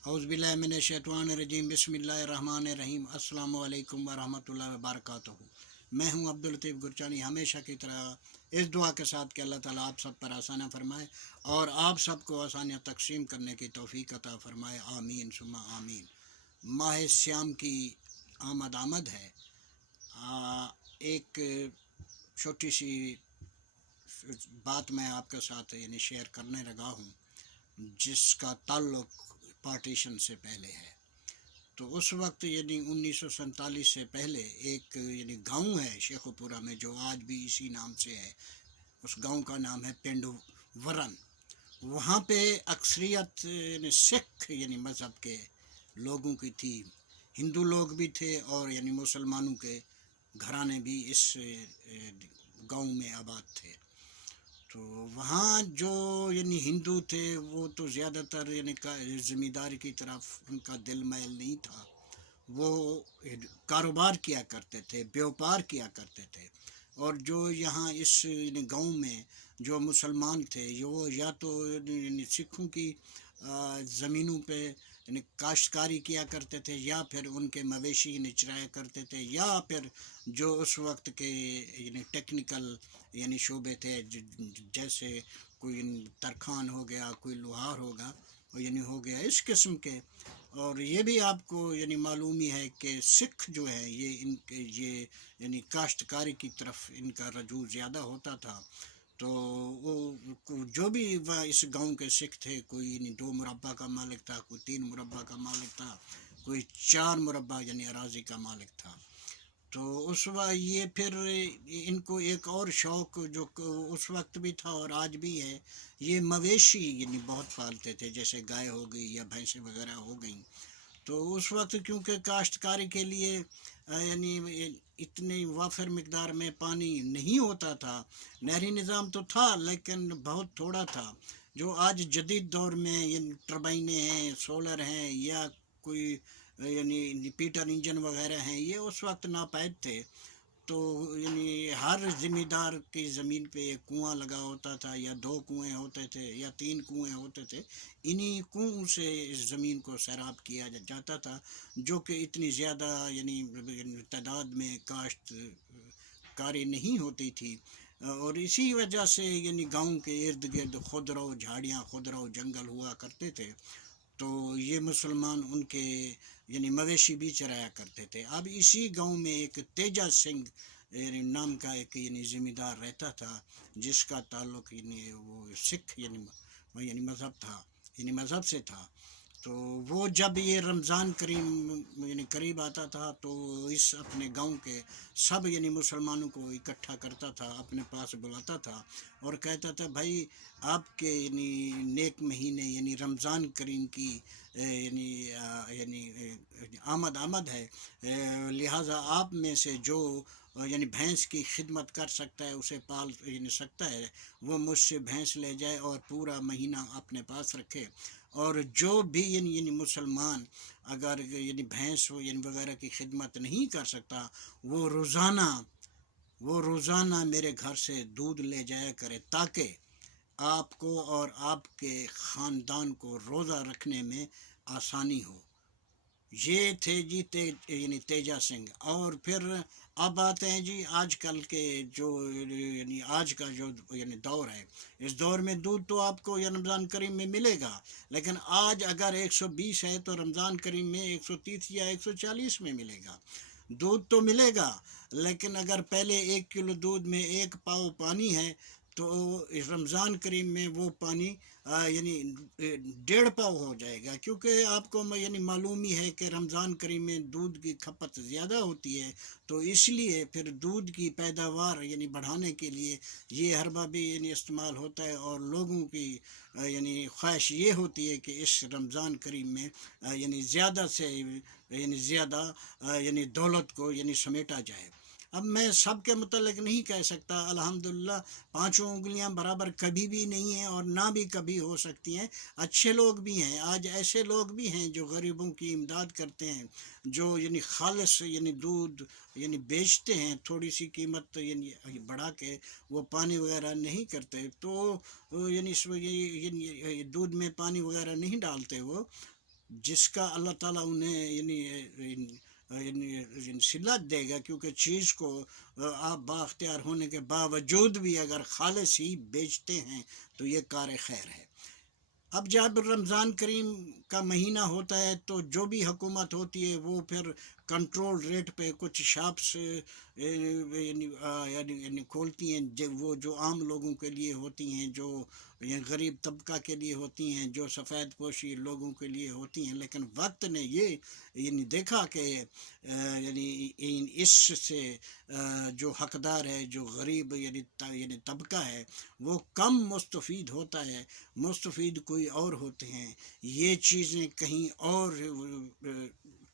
औज़ुबिल्लाहि मिनश्शैतानिर्रजीम बिस्मिल्लाहिर्रहमानिर्रहीम अस्सलामु अलैकुम वरहमतुल्लाहि वबरकातुहू। मैं हूँ अब्दुल लतीफ़ गुरचानी, हमेशा की तरह इस दुआ के साथ कि अल्लाह ताला आप सब पर आसानियाँ फरमाए और आप सबको आसानियाँ तकसीम करने की तौफ़ीक अता फरमाए। आमीन सुम्मा आमीन। माह श्याम की आमद है। एक छोटी सी बात मैं आपके साथ शेयर करने लगा हूँ, जिसका ताल्लुक़ पार्टीशन से पहले है। तो उस वक्त 1947 से पहले एक गांव है शेखुपुरा में, जो आज भी इसी नाम से है। उस गांव का नाम है पेंडू वरन। वहाँ पे अक्सरियत सिख मज़हब के लोगों की थी। हिंदू लोग भी थे और मुसलमानों के घराने भी इस गांव में आबाद थे। तो वहाँ जो हिंदू थे वो तो ज़्यादातर ज़मींदारी की तरफ उनका दिल मैल नहीं था। वो कारोबार किया करते थे, व्यापार किया करते थे। और जो यहाँ इस गांव में जो मुसलमान थे, वो या तो सिखों की ज़मीनों पे काश्तकारी किया करते थे, या फिर उनके मवेशी चराया करते थे, या फिर जो उस वक्त के टेक्निकल शोबे थे, जैसे कोई तरखान हो गया, कोई लोहार होगा हो गया, इस किस्म के। और ये भी आपको मालूम ही है कि सिख जो है ये काश्तकारी की तरफ इनका रजू ज़्यादा होता था। तो वो जो भी इस गांव के सिख थे, कोई 2 मुरब्बा का मालिक था, कोई 3 मुरब्बा का मालिक था, कोई 4 मुरब्बा अराज़ी का मालिक था। तो उस वक्त ये फिर इनको एक और शौक़ जो उस वक्त भी था और आज भी है, ये मवेशी बहुत पालते थे, जैसे गाय हो गई या भैंसें वगैरह हो गई। तो उस वक्त क्योंकि काश्तकारी के लिए इतनी वाफिर मिकदार में पानी नहीं होता था। नहरी निज़ाम तो था लेकिन बहुत थोड़ा था। जो आज जदीद दौर में टरबाइनें हैं, सोलर हैं, या कोई पीटर इंजन वगैरह हैं, ये उस वक्त नापायद थे। तो हर ज़िम्मेदार की ज़मीन पे एक कुआं लगा होता था, या 2 कुएं होते थे, या 3 कुएं होते थे। इन्हीं कुओं से इस ज़मीन को सैराब किया जाता था, जो कि इतनी ज़्यादा तादाद में काश्तकारी नहीं होती थी। और इसी वजह से गांव के इर्द गिर्द खुदरो झाड़ियाँ, खुदरो जंगल हुआ करते थे। तो ये मुसलमान उनके मवेशी भी चराया करते थे। अब इसी गांव में एक तेजा सिंह नाम का एक ज़मींदार रहता था, जिसका ताल्लुक़ वो सिख मज़हब था, मज़हब से था। तो वो जब ये रमज़ान करीम करीब आता था, तो इस अपने गांव के सब मुसलमानों को इकट्ठा करता था, अपने पास बुलाता था और कहता था, भाई आपके नेक महीने रमज़ान करीम की आमद है, लिहाजा आप में से जो भैंस की खिदमत कर सकता है, उसे पाल सकता है, वो मुझसे भैंस ले जाए और पूरा महीना अपने पास रखे। और जो भी मुसलमान अगर भैंस वगैरह की खिदमत नहीं कर सकता, वो रोज़ाना मेरे घर से दूध ले जाया करे, ताकि आपको और आपके ख़ानदान को रोज़ा रखने में आसानी हो। ये थे जी तेजा सिंह। और फिर अब आते हैं जी आजकल के जो आज का जो दौर है। इस दौर में दूध तो आपको रमज़ान करीम में मिलेगा, लेकिन आज अगर 120 है तो रमज़ान करीम में 130 या 140 में मिलेगा। दूध तो मिलेगा, लेकिन अगर पहले 1 किलो दूध में 1 पाव पानी है, तो रमज़ान करीम में वो पानी 1.5 पाव हो जाएगा। क्योंकि आपको मालूम ही है कि रमज़ान करीम में दूध की खपत ज़्यादा होती है। तो इसलिए फिर दूध की पैदावार बढ़ाने के लिए ये हरबा भी इस्तेमाल होता है, और लोगों की ख्वाहिश ये होती है कि इस रमज़ान करीम में ज़्यादा से ज़्यादा दौलत को समेटा जाए। अब मैं सब के मुतल्लिक़ नहीं कह सकता, अल्हम्दुलिल्लाह 5 उंगलियां बराबर कभी भी नहीं हैं और ना भी कभी हो सकती हैं। अच्छे लोग भी हैं, आज ऐसे लोग भी हैं जो गरीबों की इमदाद करते हैं, जो खालिस दूध बेचते हैं, थोड़ी सी कीमत बढ़ा के, वो पानी वगैरह नहीं करते। तो दूध में पानी वगैरह नहीं डालते वो, جس کا اللہ تعالیٰ انہیں یعنی صلت دے گا، کیونکہ چیز کو آپ بااختیار ہونے کے باوجود بھی اگر خالص ہی بیچتے ہیں تو یہ کار خیر ہے۔ اب جب رمضان کریم کا مہینہ ہوتا ہے تو جو بھی حکومت ہوتی ہے وہ پھر کنٹرول ریٹ پہ کچھ شاپس یعنی کھولتی ہیں، وہ جو عام لوگوں کے لیے ہوتی ہیں، جو غریب طبقہ کے لیے ہوتی ہیں، جو سفید پوشی لوگوں کے لیے ہوتی ہیں۔ لیکن وقت نے یہ دیکھا کہ یعنی اس سے جو حقدار ہے، جو غریب یعنی طبقہ ہے، وہ کم مستفید ہوتا ہے، مستفید کوئی اور ہوتے ہیں، یہ چیزیں کہیں اور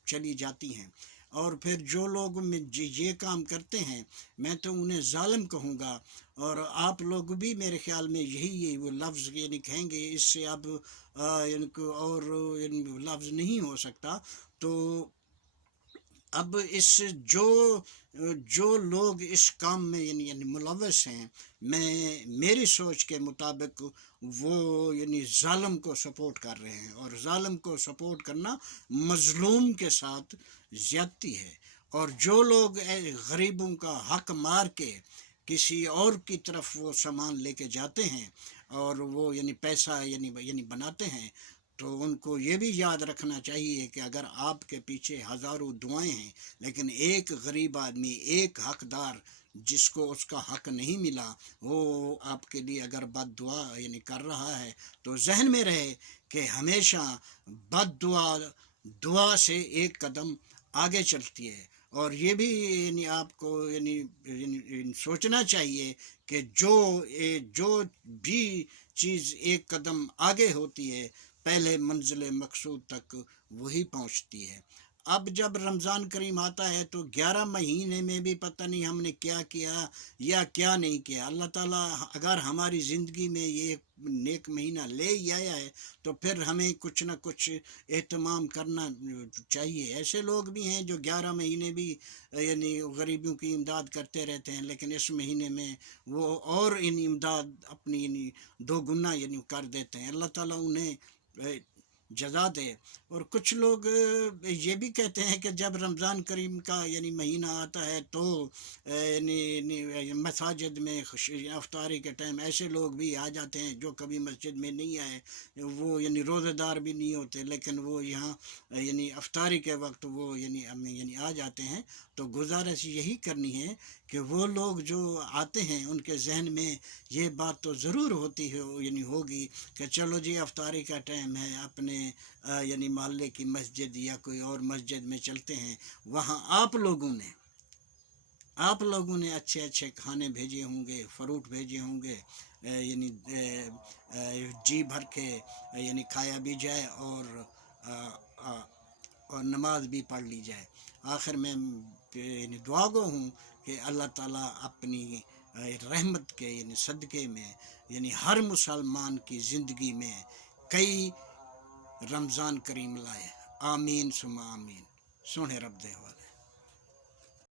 چلی جاتی ہیں۔ اور پھر جو لوگ یہ کام کرتے ہیں میں تو انہیں ظالم کہوں گا، اور آپ لوگ بھی میرے خیال میں یہی وہ لفظ کہیں گے، اس سے اب اور لفظ نہیں ہو سکتا۔ تو اب جو لوگ اس کام میں یعنی ملوث ہیں، میری سوچ کے مطابق وہ ظالم کو سپورٹ کر رہے ہیں، اور ظالم کو سپورٹ کرنا مظلوم کے ساتھ زیادتی ہے۔ اور جو لوگ غریبوں کا حق مار کے کسی اور کی طرف وہ سامان لے کے جاتے ہیں اور وہ پیسہ بناتے ہیں، تو ان کو یہ بھی یاد رکھنا چاہیے کہ اگر آپ کے پیچھے ہزاروں دعائیں ہیں، لیکن ایک غریب آدمی، ایک حقدار جس کو اس کا حق نہیں ملا، وہ آپ کے لیے اگر بد دعا کر رہا ہے، تو ذہن میں رہے کہ ہمیشہ بد دعا سے ایک قدم آگے چلتی ہے۔ اور یہ بھی آپ کو سوچنا چاہیے کہ جو بھی چیز ایک قدم آگے ہوتی ہے، پہلے منزل مقصود تک وہی پہنچتی ہے۔ اب جب رمضان کریم آتا ہے تو 11 مہینے میں بھی پتہ نہیں ہم نے کیا کیا یا کیا نہیں کیا۔ اللہ تعالیٰ اگر ہماری زندگی میں یہ نیک مہینہ لے ہی آیا ہے تو پھر ہمیں کچھ نہ کچھ اہتمام کرنا چاہیے۔ ایسے لوگ بھی ہیں جو 11 مہینے بھی غریبوں کی امداد کرتے رہتے ہیں، لیکن اس مہینے میں وہ اور امداد اپنی 2 گنا کر دیتے ہیں۔ اللہ تعالیٰ انہیں جزا دے۔ اور کچھ لوگ یہ بھی کہتے ہیں کہ جب رمضان کریم کا مہینہ آتا ہے تو مساجد میں افطاری کے ٹائم ایسے لوگ بھی آ جاتے ہیں جو کبھی مسجد میں نہیں آئے، وہ روزہ دار بھی نہیں ہوتے، لیکن وہ یہاں افطاری کے وقت وہ آ جاتے ہیں۔ تو گزارش یہی کرنی ہے کہ وہ لوگ جو آتے ہیں ان کے ذہن میں یہ بات تو ضرور ہوتی ہے ہوگی کہ چلو جی افطاری کا ٹائم ہے، اپنے محلے کی مسجد یا کوئی اور مسجد میں چلتے ہیں، وہاں آپ لوگوں نے اچھے اچھے کھانے بھیجے ہوں گے، فروٹ بھیجے ہوں گے، جی بھر کے کھایا بھی جائے اور نماز بھی پڑھ لی جائے۔ آخر میں دعا گو ہوں کہ اللہ تعالیٰ اپنی رحمت کے صدقے میں ہر مسلمان کی زندگی میں کئی رمضان کریم لائے۔ آمین ثم آمین۔ سونے رب دے والے۔